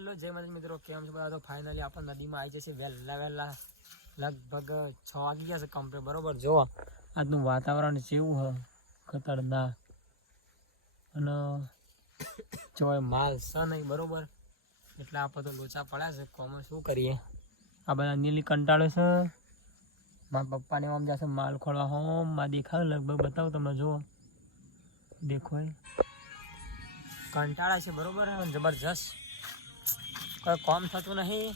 Hello, જય માતા મિત્રો. કેમ છો બધા? તો ફાઇનલી આપણે નદીમાં આવી જશે. વહેલા વહેલા લગભગ છ વાગી ગયા છે કમ્પ્લીટ બરોબર? જો આજનું વાતાવરણ જેવું હ ખતરનાક. અને જો માલ છે નહીં, બરોબર? એટલે આપણે તો લોચા પડ્યા છે. કોમે, શું કરીએ? આ બધા નીલી કંટાળે છે. મારા પપ્પાને આમ જશે, માલ ખોળવા હોમમાં દેખાવ લગભગ. બતાવો તમે જુઓ. દેખો કંટાળા છે, બરોબર? જબરજસ્ત. કોઈ કોમ થતું નહીં.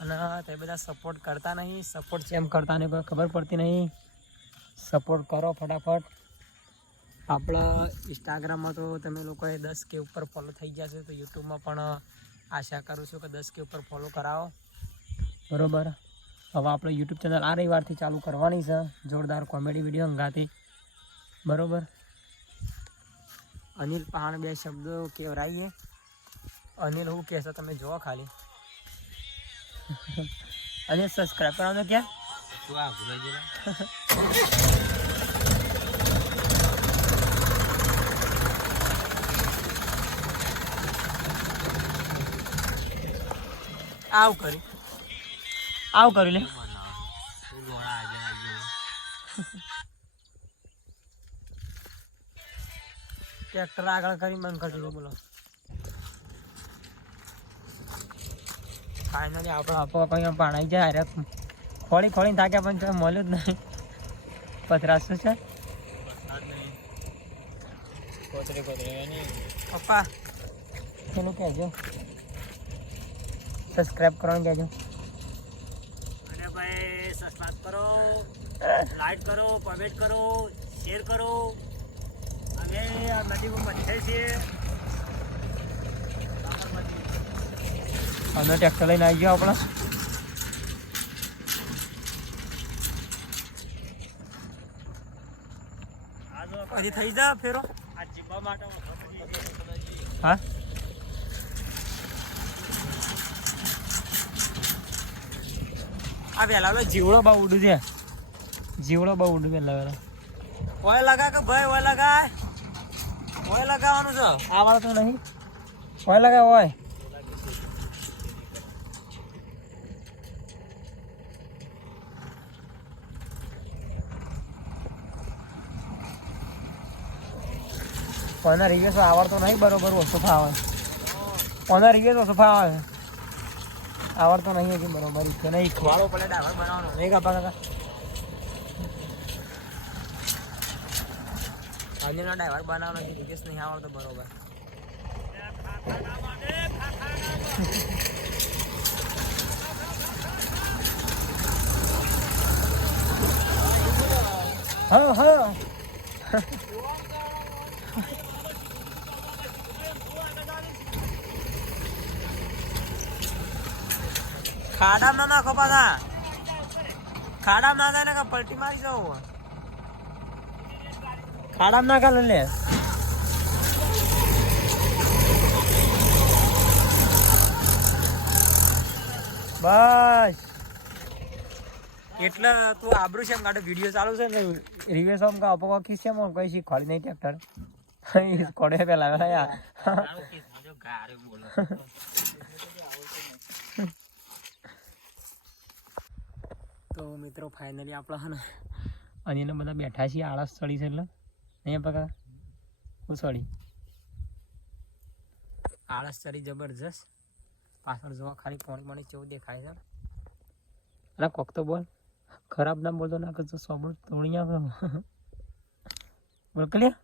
અને તે બધા સપોર્ટ કરતા નહીં. સપોર્ટ જેમ કરતા નહીં, કોઈ ખબર પડતી નહીં. સપોર્ટ કરો ફટાફટ. આપણા ઇન્સ્ટાગ્રામમાં તો તમે લોકોએ દસ કે ઉપર ફોલો થઈ છે, તો યુટ્યુબમાં પણ આશા કરું છું કે દસ કે ઉપર ફોલો કરાવો. બરોબર? હવે આપણે યુટ્યુબ ચેનલ આ રવિવારથી ચાલુ કરવાની છે. જોરદાર કોમેડી વીડિયો અંગાથી બરોબર? અનિલ પહાણ બે શબ્દો કેવરાઈએ. અનિલ, હું કહેશો તમે જુઓ ખાલી. અને સબસ્ક્રાઈબ કરવાનો ક્યાં? આવ કરી. આવ કરી લે. ટ્રેક્ટર આગળ કરી, મન કરી દીધું બોલો. ફાઇનલી આપણો આપો કંઈ પાણી જાય અરે ખોળી ખોળી થાક્યા પણ કંઈ મળ્યું જ નહીં. પથરાશ છે? પપ્પા પેલું કહેજો. સબસ્ક્રાઇબ કરવાનું કહેજો. અને ભાઈ સબસ્ક્રાઇબ કરો લાઈક કરો કોમેન્ટ કરો શેર કરો. અમે આ નદીમાં મચ્છર છીએ. અમે ટ્રેક્ટર લઈને આવી ગયો આપણે. પછી થઈ જા ફેરો. હા? આ વેલા વેલા જીવડો બહુ ઉડું છે. જીવડો બહુ ઉડું વેલા વેલા. ઓય લગા કે ભાઈ ઓય લગાય. ઓય લગાવવાનું છે. આ વાળો તો નહીં. ઓય લગાય ઓય. કોના રિવ્યુઝ આવડતો નહીં બરોબર ઓછો ફાવે. કોના રિવ્યુઝ ઓછો ફાવે? આવડતો નહીં હજી બરોબર ઈચ્છો નહીં. ખવાડો પડે બનાવવાનો. નહીં કાપા કાકા. ડ્રાઈવર બનાવવાનો છે રિવ્યુઝ નહીં આવડતો બરોબર. હા હા. ખાડામાં ના નાખો પાછા. ખાડામાં ના કે પલટી મારી જાવ ખાડામાં ના કાલે લે બસ. એટલે તું આબરું છે કાઢો વીડિયો ચાલુ છે ને રિવ્યુસ ઓમ કા અપકો કિસ છે એમ કઈ શીખવાડી નહીં ટ્રેક્ટર કોડે પેલા યાર. બોલો. તો મિત્રો ફાઇનલી આપણા અને એને બધા બેઠા છીએ આળસ ચડી છે એટલે. નહીં પકા? હું ચડી. આળસ ચડી જબરજસ્ત. પાછળ જોવા ખાલી પાણી પાણી કેવું દેખાય છે. અરે કોક તો બોલ. ખરાબ ના બોલતો ના કરતો સોબળ તોડી આવે બોલ કલ્યા